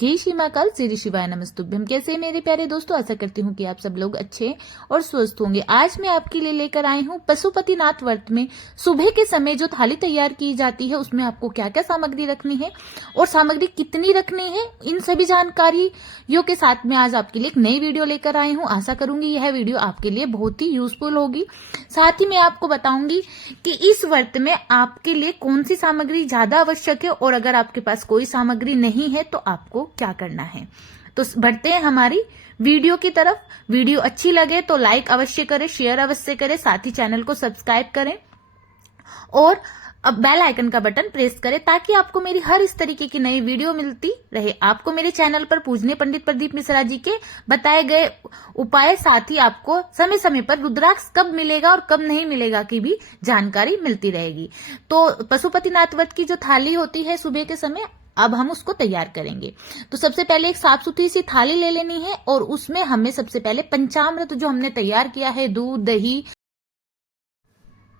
जय श्री महाकाल, श्री शिवाय नमस्तुभ्यम। कैसे मेरे प्यारे दोस्तों, आशा करती हूँ कि आप सब लोग अच्छे और स्वस्थ होंगे। आज मैं आपके लिए लेकर आई हूँ पशुपतिनाथ व्रत में सुबह के समय जो थाली तैयार की जाती है उसमें आपको क्या क्या सामग्री रखनी है और सामग्री कितनी रखनी है, इन सभी जानकारियों के साथ में आज आपके लिए एक नई वीडियो लेकर आई हूँ। आशा करूंगी यह वीडियो आपके लिए बहुत ही यूजफुल होगी। साथ ही मैं आपको बताऊंगी कि इस व्रत में आपके लिए कौन सी सामग्री ज्यादा आवश्यक है और अगर आपके पास कोई सामग्री नहीं है तो आपको क्या करना है। तो बढ़ते हैं हमारी वीडियो की तरफ। वीडियो अच्छी लगे तो लाइक अवश्य करें, शेयर अवश्य करें, साथ ही चैनल को सब्सक्राइब करें और अब बेल आइकन का बटन प्रेस करें ताकि आपको मेरी हर इस तरीके की नई वीडियो मिलती रहे। आपको मेरे चैनल पर पूजनीय पंडित प्रदीप मिश्रा जी के बताए गए उपाय, साथ ही आपको समय समय पर रुद्राक्ष कब मिलेगा और कब नहीं मिलेगा की भी जानकारी मिलती रहेगी। तो पशुपतिनाथ व्रत की जो थाली होती है सुबह के समय, अब हम उसको तैयार करेंगे। तो सबसे पहले एक साफ सुथरी सी थाली ले लेनी है और उसमें हमें सबसे पहले पंचामृत जो हमने तैयार किया है, दूध, दही,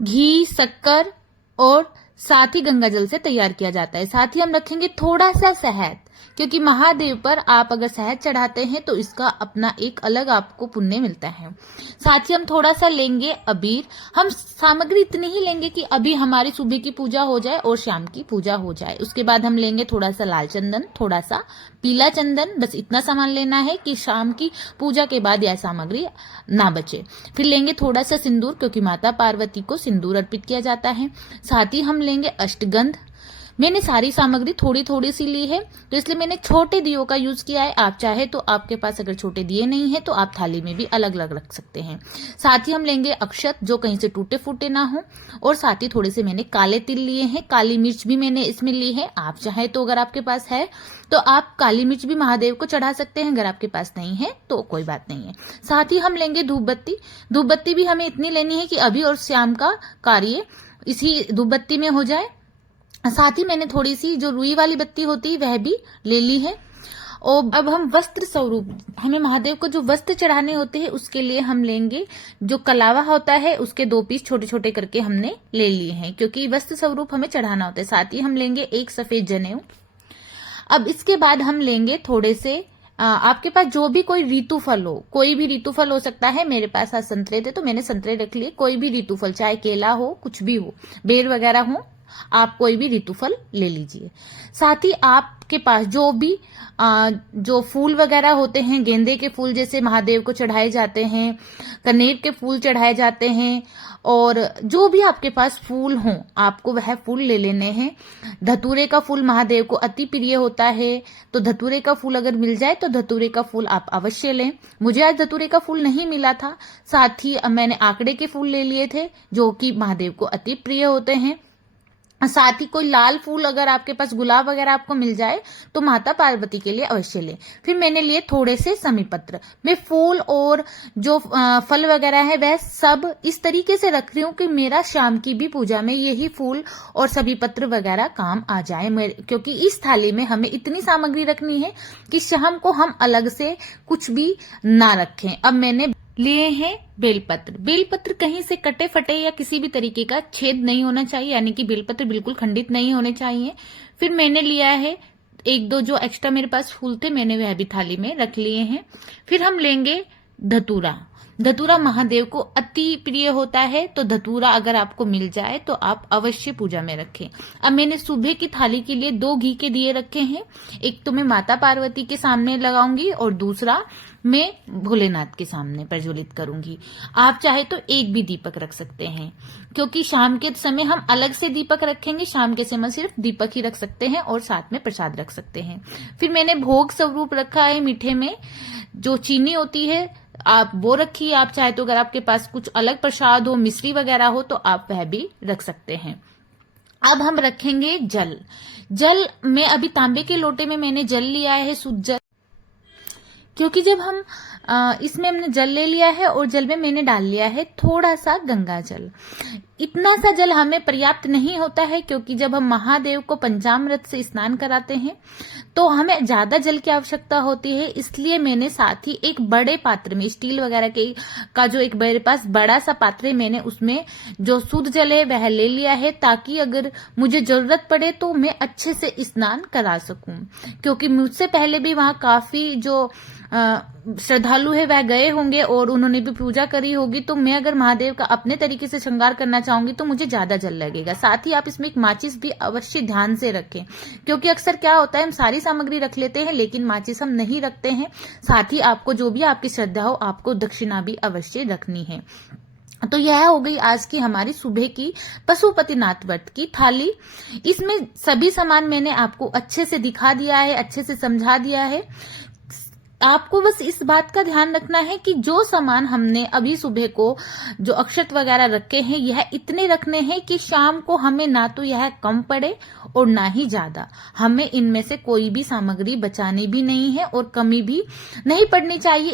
घी, शक्कर और साथ ही गंगा जल से तैयार किया जाता है। साथ ही हम रखेंगे थोड़ा सा शहद, क्योंकि महादेव पर आप अगर शहद चढ़ाते हैं तो इसका अपना एक अलग आपको पुण्य मिलता है। साथ ही हम थोड़ा सा लेंगे अबीर। हम सामग्री इतनी ही लेंगे कि अभी हमारी सुबह की पूजा हो जाए और शाम की पूजा हो जाए। उसके बाद हम लेंगे थोड़ा सा लाल चंदन, थोड़ा सा पीला चंदन, बस इतना सामान लेना है कि शाम की पूजा के बाद यह सामग्री ना बचे। फिर लेंगे थोड़ा सा सिंदूर, क्योंकि माता पार्वती को सिंदूर अर्पित किया जाता है। साथ ही हम लेंगे अष्टगंध। मैंने सारी सामग्री थोड़ी थोड़ी सी ली है तो इसलिए मैंने छोटे दियों का यूज किया है। आप चाहे तो आपके पास अगर छोटे दिए नहीं है तो आप थाली में भी अलग अलग रख सकते हैं। साथ ही हम लेंगे अक्षत, जो कहीं से टूटे फूटे ना हो, और साथ ही थोड़े से मैंने काले तिल लिए हैं। काली मिर्च भी मैंने इसमें ली है। आप चाहे तो अगर आपके पास है तो आप काली मिर्च भी महादेव को चढ़ा सकते हैं, अगर आपके पास नहीं है तो कोई बात नहीं है। साथ ही हम लेंगे धूप बत्ती। धूप बत्ती भी हमें इतनी लेनी है कि अभी और शाम का कार्य इसी धूप बत्ती में हो जाए। साथ ही मैंने थोड़ी सी जो रुई वाली बत्ती होती है वह भी ले ली है। और अब हम वस्त्र स्वरूप, हमें महादेव को जो वस्त्र चढ़ाने होते हैं उसके लिए हम लेंगे जो कलावा होता है, उसके 2 पीस छोटे छोटे करके हमने ले लिए हैं, क्योंकि वस्त्र स्वरूप हमें चढ़ाना होता है। साथ ही हम लेंगे एक सफेद जनेऊ। अब इसके बाद हम लेंगे थोड़े से आपके पास जो भी कोई ऋतु फल हो, कोई भी ऋतु फल हो सकता है। मेरे पास आज संतरे थे तो मैंने संतरे रख लिए। कोई भी ऋतु फल, चाहे केला हो, कुछ भी हो, बेर वगैरह हो, आप कोई भी ऋतु फल ले लीजिए। साथ ही आपके पास जो भी जो फूल वगैरह होते हैं, गेंदे के फूल जैसे महादेव को चढ़ाए जाते हैं, कनेर के फूल चढ़ाए जाते हैं, और जो भी आपके पास फूल हों आपको वह फूल ले लेने हैं। धतूरे का फूल महादेव को अति प्रिय होता है, तो धतूरे का फूल अगर मिल जाए तो धतूरे का फूल आप अवश्य लें। मुझे आज धतूरे का फूल नहीं मिला था। साथ ही मैंने आंकड़े के फूल ले लिए थे जो कि महादेव को अति प्रिय होते हैं। साथ ही कोई लाल फूल अगर आपके पास, गुलाब वगैरह आपको मिल जाए तो माता पार्वती के लिए अवश्य लें। फिर मैंने लिए थोड़े से समी पत्र। मैं फूल और जो फल वगैरह है वह सब इस तरीके से रख रही हूँ कि मेरा शाम की भी पूजा में यही फूल और सभी पत्र वगैरह काम आ जाए, क्योंकि इस थाली में हमें इतनी सामग्री रखनी है कि शाम को हम अलग से कुछ भी ना रखें। अब मैंने लिए हैं बेलपत्र। बेलपत्र कहीं से कटे फटे या किसी भी तरीके का छेद नहीं होना चाहिए, यानी कि बेलपत्र बिल्कुल खंडित नहीं होने चाहिए। फिर मैंने लिया है 1-2 जो एक्स्ट्रा मेरे पास फूल थे, मैंने वह भी थाली में रख लिए हैं। फिर हम लेंगे धतूरा। धतूरा महादेव को अति प्रिय होता है, तो धतूरा अगर आपको मिल जाए तो आप अवश्य पूजा में रखें। अब मैंने सुबह की थाली के लिए 2 घी के दिए रखे हैं। एक तो मैं माता पार्वती के सामने लगाऊंगी और दूसरा मैं भोलेनाथ के सामने प्रज्वलित करूंगी। आप चाहे तो एक भी दीपक रख सकते हैं, क्योंकि शाम के समय हम अलग से दीपक रखेंगे। शाम के समय सिर्फ दीपक ही रख सकते हैं और साथ में प्रसाद रख सकते हैं। फिर मैंने भोग स्वरूप रखा है मीठे में जो चीनी होती है, आप वो रखिए। आप चाहे तो अगर आपके पास कुछ अलग प्रसाद हो, मिश्री वगैरह हो, तो आप वह भी रख सकते हैं। अब हम रखेंगे जल। जल में अभी तांबे के लोटे में मैंने जल लिया है, शुद्ध जल, क्योंकि जब हम इसमें हमने जल ले लिया है और जल में मैंने डाल लिया है थोड़ा सा गंगा जल। इतना सा जल हमें पर्याप्त नहीं होता है, क्योंकि जब हम महादेव को पंचामृत से स्नान कराते हैं तो हमें ज्यादा जल की आवश्यकता होती है। इसलिए मैंने साथ ही एक बड़े पात्र में, स्टील वगैरह के का जो एक मेरे पास बड़ा सा पात्र है, मैंने उसमें जो शुद्ध जल है वह ले लिया है, ताकि अगर मुझे जरूरत पड़े तो मैं अच्छे से स्नान करा सकूं। क्योंकि मुझसे पहले भी वहां काफी जो श्रद्धालु है वह गए होंगे और उन्होंने भी पूजा करी होगी, तो मैं अगर महादेव का अपने तरीके से श्रृंगार करना चाहूंगी तो मुझे ज्यादा जल लगेगा। साथ ही आप इसमें एक माचिस भी अवश्य ध्यान से रखें, क्योंकि अक्सर क्या होता है हम सारी सामग्री रख लेते हैं लेकिन माचिस हम नहीं रखते हैं। साथ ही आपको जो भी आपकी श्रद्धा हो, आपको दक्षिणा भी अवश्य रखनी है। तो यह हो गई आज की हमारी सुबह की पशुपतिनाथ व्रत की थाली। इसमें सभी सामान मैंने आपको अच्छे से दिखा दिया है, अच्छे से समझा दिया है। आपको बस इस बात का ध्यान रखना है कि जो सामान हमने अभी सुबह को जो अक्षत वगैरह रखे हैं, यह इतने रखने हैं कि शाम को हमें ना तो यह कम पड़े और ना ही ज्यादा। हमें इनमें से कोई भी सामग्री बचानी भी नहीं है और कमी भी नहीं पड़नी चाहिए।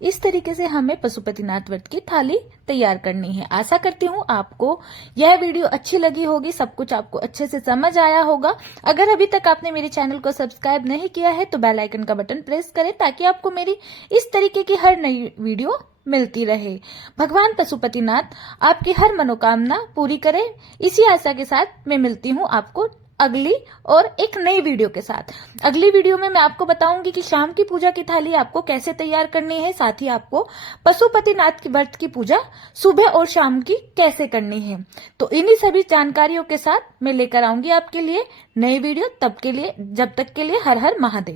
इस तरीके से हमें पशुपतिनाथ व्रत की थाली तैयार करनी है। आशा करती हूँ आपको यह वीडियो अच्छी लगी होगी, सब कुछ आपको अच्छे से समझ आया होगा। अगर अभी तक आपने मेरे चैनल को सब्सक्राइब नहीं किया है तो बेल आइकन का बटन प्रेस करें, ताकि आपको मेरी इस तरीके की हर नई वीडियो मिलती रहे। भगवान पशुपतिनाथ आपकी हर मनोकामना पूरी करें। इसी आशा के साथ मैं मिलती हूँ आपको अगली और एक नई वीडियो के साथ। अगली वीडियो में मैं आपको बताऊंगी कि शाम की पूजा की थाली आपको कैसे तैयार करनी है, साथ ही आपको पशुपतिनाथ की व्रत की पूजा सुबह और शाम की कैसे करनी है। तो इन्हीं सभी जानकारियों के साथ मैं लेकर आऊंगी आपके लिए नई वीडियो। जब तक के लिए हर हर महादेव।